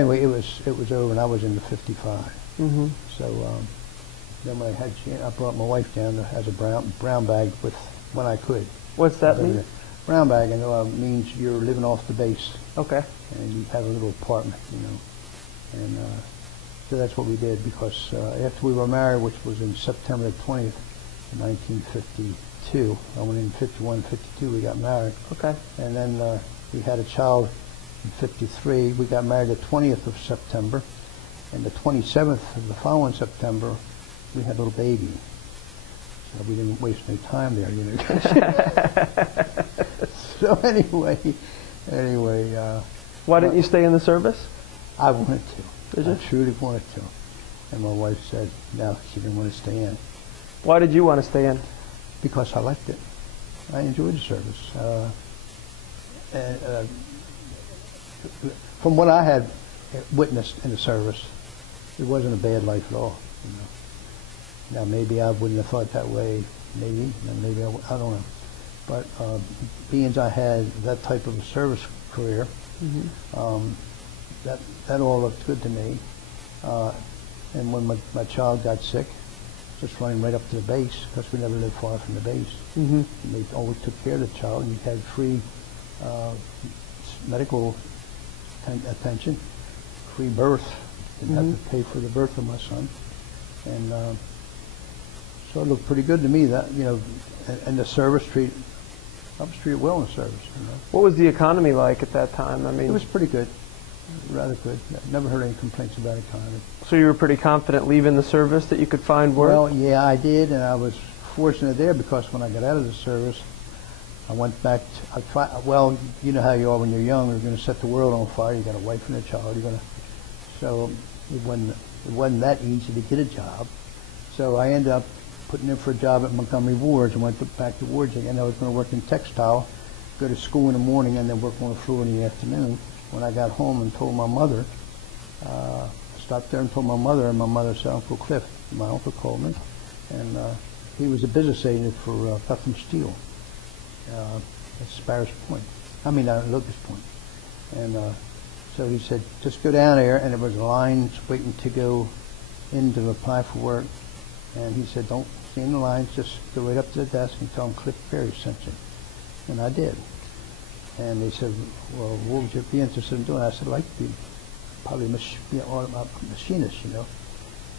Anyway, it was over, and I was in the 55. Mm-hmm. So then when I brought my wife down as a brown bag with when I could. What's that mean? Brown bag, means you're living off the base. Okay. And you have a little apartment, and so that's what we did, because after we were married, which was in September 20th, 1952. I went in 51, 52. We got married. Okay. And then we had a child in 53. We got married the 20th of September, and the 27th of the following September, we had a little baby. So we didn't waste any time there, So anyway. Why didn't you stay in the service? I wanted to. Did you? I truly wanted to. And my wife said no, she didn't want to stay in. Why did you want to stay in? Because I liked it. I enjoyed the service. From what I had witnessed in the service, it wasn't a bad life at all. Now maybe I wouldn't have thought that way. Maybe I don't know. But being as I had that type of a service career, Mm-hmm. that all looked good to me. And when my child got sick, just running right up to the base, because we never lived far from the base. Mm-hmm. They always took care of the child. You had free medical attention, free birth. Didn't have to pay for the birth of my son. And so it looked pretty good to me that, and the service I was treated well in the service. What was the economy like at that time? I mean, it was pretty good, rather good. Never heard any complaints about economy. So you were pretty confident leaving the service that you could find work? Well, yeah, I did, and I was fortunate there, because when I got out of the service, I went back. Well, you know how you are when you're young. You're going to set the world on fire. You got a wife and a child. So it wasn't that easy to get a job. So I ended up putting in for a job at Montgomery Wards, and went back to Wards again. I was going to work in textile, go to school in the morning, and then work on the floor in the afternoon. When I got home and told my mother, I stopped there and told my mother, and my mother said, Uncle Cliff, my uncle called me, and he was a business agent for Putnam Steel at Sparrows Point. Locust Point. And so he said, just go down there, and there was lines waiting to go in to apply for work. And he said, don't stay in the lines, just go right up to the desk and tell them Cliff Perry sent you. And I did. And they said, well, what would you be interested in doing? I said, I'd like to be probably a machinist,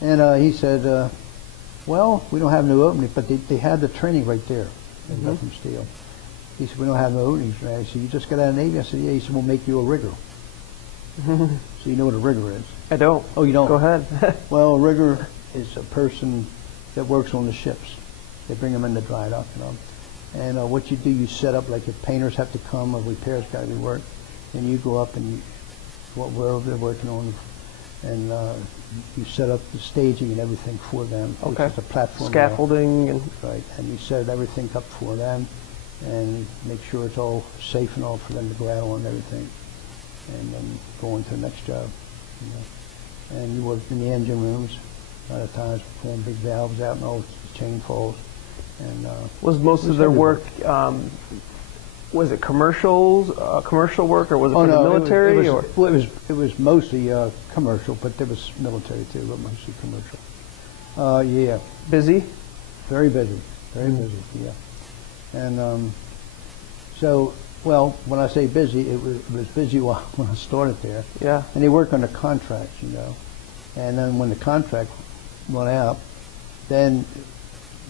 And he said, well, we don't have no opening, but they had the training right there in Putnam Steel. He said, we don't have no openings. Right? I said, you just got out of the Navy? I said, yeah. He said, we'll make you a rigger. So you know what a rigger is? I don't. Oh, you don't? Go ahead. Well, a rigger is a person that works on the ships. They bring them in the dry dock, And what you do, you set up, like if painters have to come or repairs got to be worked, and you go up and wherever they're working on, and you set up the staging and everything for them. Okay. Which is a platform. Scaffolding and. Right, and you set everything up for them, and make sure it's all safe and all for them to go out on and everything, and then go on to the next job. And you work in the engine rooms. A lot of times pulling big valves out and all the chain falls. And was most of their work, was it commercial work, or was it for the military? It was mostly commercial, but there was military too, but mostly commercial. Yeah. Busy? Very busy. Very busy, yeah. And so, well, when I say busy, it was busy when I started there. Yeah. And they work under contracts, And then when the contract went out, then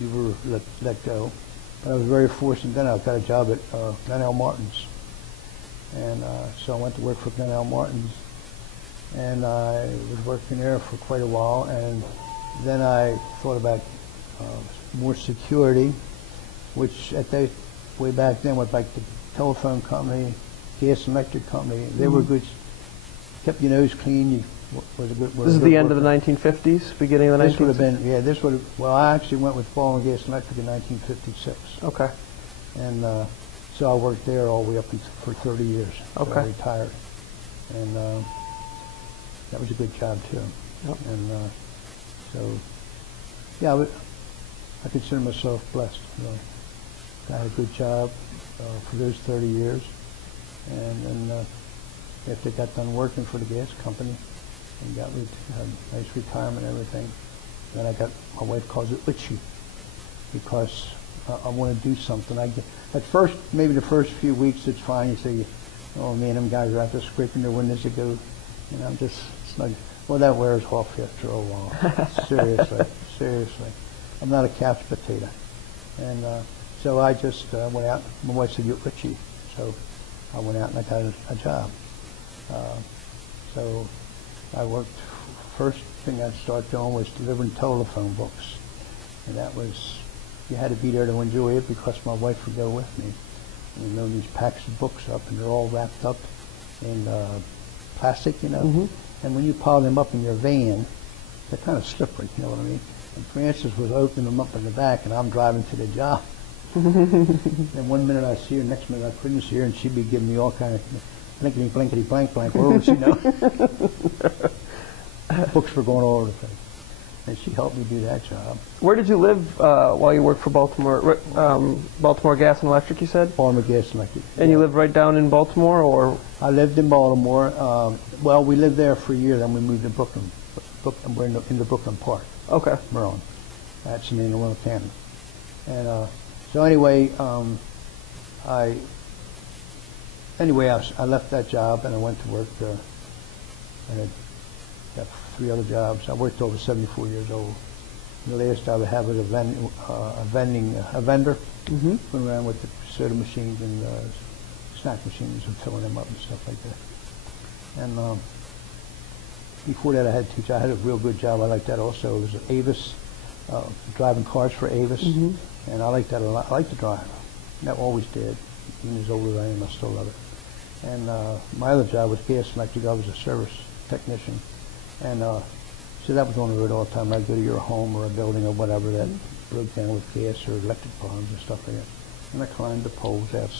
you were let go. But I was very fortunate then. I got a job at Glenn Martin's. And so I went to work for Glenn Martin's. And I was working there for quite a while. And then I thought about more security, which way back then was like the telephone company, gas and electric company. They were good, kept your nose clean. This is the end of the 1950s, beginning of the 1950s? This would have been, yeah, this would have, well, I actually went with Ball and Gas and Electric in 1956. Okay. And so I worked there all the way up for 30 years. Okay. I retired. And that was a good job, too. Yep. And so, yeah, I consider myself blessed. I had a good job for those 30 years. And then after I got done working for the gas company and had a nice retirement and everything. Then my wife calls it itchy because I want to do something. At first, maybe the first few weeks, it's fine. You say, oh man, them guys are out there scraping their windows to go, I'm just snug. Well, that wears off after a while. Seriously. I'm not a couch potato. And so I just went out. My wife said, you're itchy. So I went out and I got a job. So I worked, first thing I started doing was delivering telephone books. And that was, you had to be there to enjoy it because my wife would go with me. And you know, these packs of books up and they're all wrapped up in plastic, And when you pile them up in your van, they're kind of slippery, you know what I mean? And Frances was opening them up in the back and I'm driving to the job. And one minute I see her, next minute I couldn't see her, and she'd be giving me all kind of blinkety blankety blank words, Books were going all over the place. And she helped me do that job. Where did you live while you worked for Baltimore? Baltimore Gas and Electric, you said? Baltimore Gas and Electric. And you lived right down in Baltimore, or? I lived in Baltimore. Well, we lived there for a year, then we moved to Brooklyn. We're in the Brooklyn Park. Okay. Maryland. That's in Inner Little County. And so anyway, I left that job and I went to work. I had got 3 other jobs. I worked over 74 years old. The last job I had was a vendor. Went around with the soda machines and snack machines and filling them up and stuff like that. And before that, I had 2 jobs. I had a real good job. I liked that also. It was at Avis, driving cars for Avis, and I liked that a lot. I like to drive. And I always did. Even as old as I am, I still love it. And my other job was gas and electric. I was a service technician. And so that was on the road all the time. I'd go to your home or a building or whatever that broke down with gas or electric problems and stuff like that. And I climbed the poles out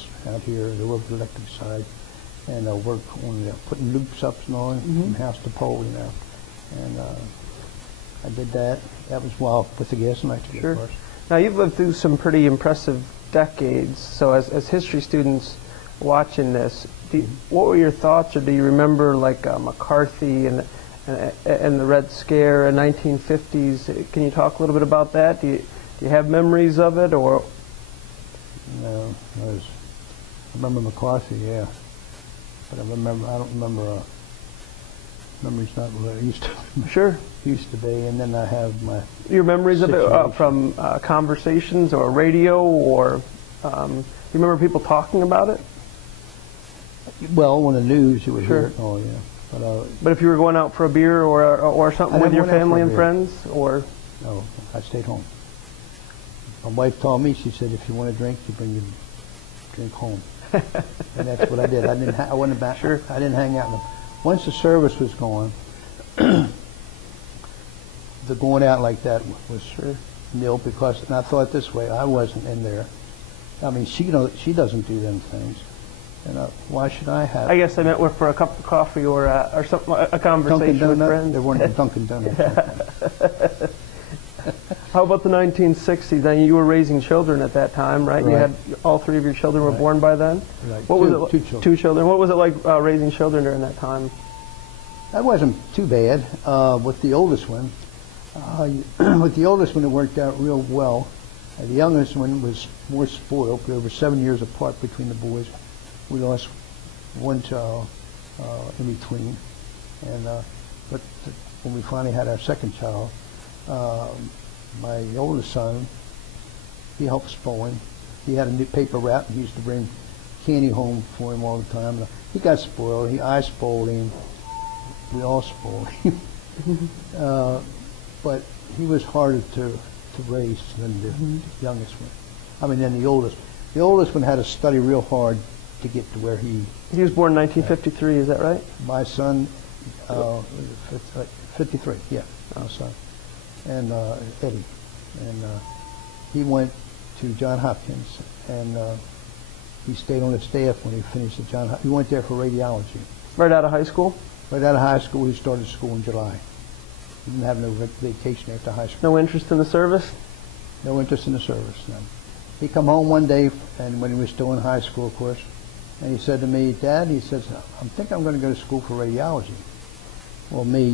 here, the electric side, and worked on putting loops up and on from house to pole, And I did that. That was while with the gas and electric, of course. Now, you've lived through some pretty impressive decades. So as history students watching this, what were your thoughts, or do you remember like McCarthy and the Red Scare in 1950s? Can you talk a little bit about that? Do you have memories of it, or? No, I remember McCarthy, yeah, but I don't remember. Memory's not what it used to. Sure. Used to be, and then I have your memories of it from conversations or radio, or you remember people talking about it? Well, on the news, you would hear it. Oh, yeah. But if you were going out for a beer or something with your family and friends, or? No, I stayed home. My wife told me, she said, if you want to drink, you bring your drink home. And that's what I did. I wasn't back. Sure. I didn't hang out with them. Once the service was gone, the going out like that was nil, because, and I thought this way, I wasn't in there. I mean, she doesn't do them things. And why should I have? I guess I meant for a cup of coffee or something, a conversation Dunkin' with Donut? friends. There weren't Dunkin' Donuts. How about the 1960s? I mean, you were raising children at that time, right? You had all 3 of your children were born by then. Right. What was it? 2 children. 2 children. What was it like raising children during that time? That wasn't too bad. With the oldest one, it worked out real well. The youngest one was more spoiled. We were 7 years apart between the boys. We lost 1 child in between, and but when we finally had our 2nd child, my oldest son, he helped spoil him. He had a new paper wrap. He used to bring candy home for him all the time. He got spoiled. I spoiled him. We all spoiled him. But he was harder to raise than the youngest one. I mean, than the oldest. The oldest one had to study real hard to get to where he... He was born in 1953, is that right? My son, 53, yeah, my son. And Eddie. And he went to Johns Hopkins, and he stayed on the staff when he finished at Johns Hopkins. He went there for radiology. Right out of high school? Right out of high school. He started school in July. He didn't have no vacation after high school. No interest in the service? No interest in the service, no. He come home one day, and when he was still in high school, of course, And he said to me, Dad, he says, I'm thinking I'm going to go to school for radiology. Well, me,